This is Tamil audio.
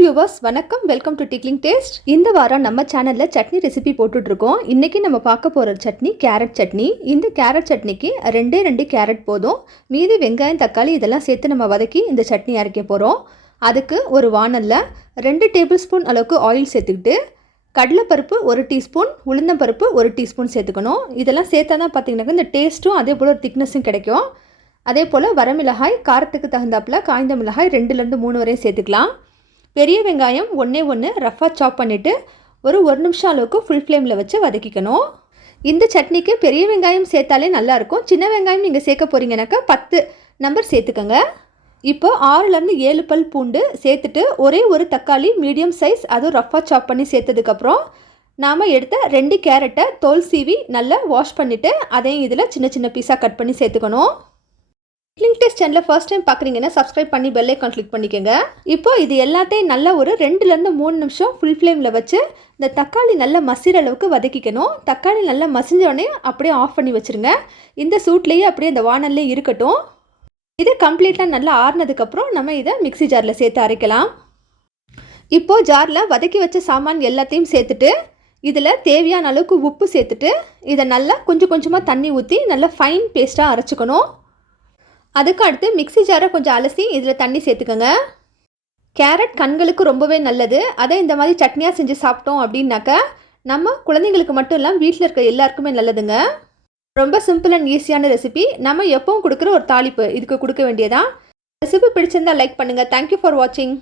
வியூவர்ஸ் வணக்கம். வெல்கம் டு டிக்லிங் டேஸ்ட் இந்த வாரம் நம்ம சேனலில் சட்னி ரெசிபி போட்டுட்ருக்கோம். இன்றைக்கி நம்ம பார்க்க போகிற சட்னி கேரட் சட்னி. இந்த கேரட் சட்னிக்கு ரெண்டே ரெண்டு கேரட் போதும். மீதி வெங்காயம் தக்காளி இதெல்லாம் சேர்த்து நம்ம வதக்கி இந்த சட்னி அரைக்க போகிறோம் அதுக்கு ஒரு வானலில் ரெண்டு டேபிள் ஸ்பூன் அளவுக்கு ஆயில் சேர்த்துக்கிட்டு கடலைப்பருப்பு ஒரு டீஸ்பூன் உளுந்தம்பருப்பு ஒரு டீஸ்பூன் சேர்த்துக்கணும். இதெல்லாம் சேர்த்தா தான் பார்த்தீங்கன்னாக்கா இந்த டேஸ்ட்டும் அதே போல் ஒரு திக்னஸும் கிடைக்கும். அதே போல் வரமிளகாய் காரத்துக்கு தகுந்தாப்பில் காய்ந்த மிளகாய் ரெண்டுலேருந்து மூணு வரையும் சேர்த்துக்கலாம். பெரிய வெங்காயம் ஒன்றே ஒன்று ரஃபாக சாப் பண்ணிவிட்டு ஒரு ஒரு நிமிஷம் அளவுக்கு ஃபுல் ஃப்ளேமில் வச்சு வதக்கிக்கணும். இந்த சட்னிக்கு பெரிய வெங்காயம் சேர்த்தாலே நல்லாயிருக்கும் சின்ன வெங்காயம் நீங்கள் சேர்க்க போகிறீங்கனாக்கா பத்து நம்பர் சேர்த்துக்கோங்க. இப்போ ஆறுலேருந்து ஏழு பல் பூண்டு சேர்த்துட்டு ஒரே ஒரு தக்காளி மீடியம் சைஸ் அதுவும் ரஃபாக சாப் பண்ணி சேர்த்ததுக்கப்புறம் நாம் எடுத்த ரெண்டு கேரட்டை தோல் சீவி நல்லா வாஷ் பண்ணிவிட்டு அதையும் இதில் சின்ன சின்ன பீஸாக கட் பண்ணி சேர்த்துக்கணும். கிளிங் ஃபர்ஸ்ட் டைம் பார்க்குறீங்கன்னா சப்ஸ்கிரைப் பண்ணி பெல் ஐக்கான் கிளிக் பண்ணிக்கோங்க. இப்போ இது எல்லாத்தையும் நல்லா ஒரு ரெண்டுலேருந்து மூணு நிமிஷம் ஃபுல் ஃப்ளேமில் வச்சு இந்த தக்காளி நல்லா மசிற அளவுக்கு வதக்கிக்கணும். தக்காளி நல்லா மசிஞ்சோடனே அப்படியே ஆஃப் பண்ணி வச்சுருங்க. இந்த சூட்லேயே அப்படியே இந்த வானல்லே இருக்கட்டும். இது கம்ப்ளீட்டாக நல்லா ஆறுனதுக்கப்புறம் நம்ம இதை மிக்ஸி ஜாரில் சேர்த்து அரைக்கலாம். இப்போது ஜாரில் வதக்கி வச்ச சாமான் எல்லாத்தையும் சேர்த்துட்டு இதில் தேவையான அளவுக்கு உப்பு சேர்த்துட்டு இதை நல்லா கொஞ்சம் கொஞ்சமாக தண்ணி ஊற்றி நல்லா ஃபைன் பேஸ்ட்டாக அரைச்சிக்கணும். அதுக்கு அடுத்து மிக்ஸி ஜாரை கொஞ்சம் அலசி இதில் தண்ணி சேர்த்துக்கோங்க. கேரட் கண்களுக்கு ரொம்பவே நல்லது. அதை இந்த மாதிரி சட்னியாக செஞ்சு சாப்பிட்டோம் அப்படின்னாக்க நம்ம குழந்தைங்களுக்கு மட்டும் இல்லாமல் வீட்டில் இருக்க எல்லாருக்குமே நல்லதுங்க. ரொம்ப சிம்பிள் அண்ட் ஈஸியான ரெசிபி நம்ம எப்பவும் கொடுக்குற ஒரு தாளிப்பு. இதுக்கு கொடுக்க வேண்டியதான் ரெசிபி பிடிச்சிருந்தா லைக் பண்ணுங்கள் தேங்க்யூ ஃபார் வாட்சிங்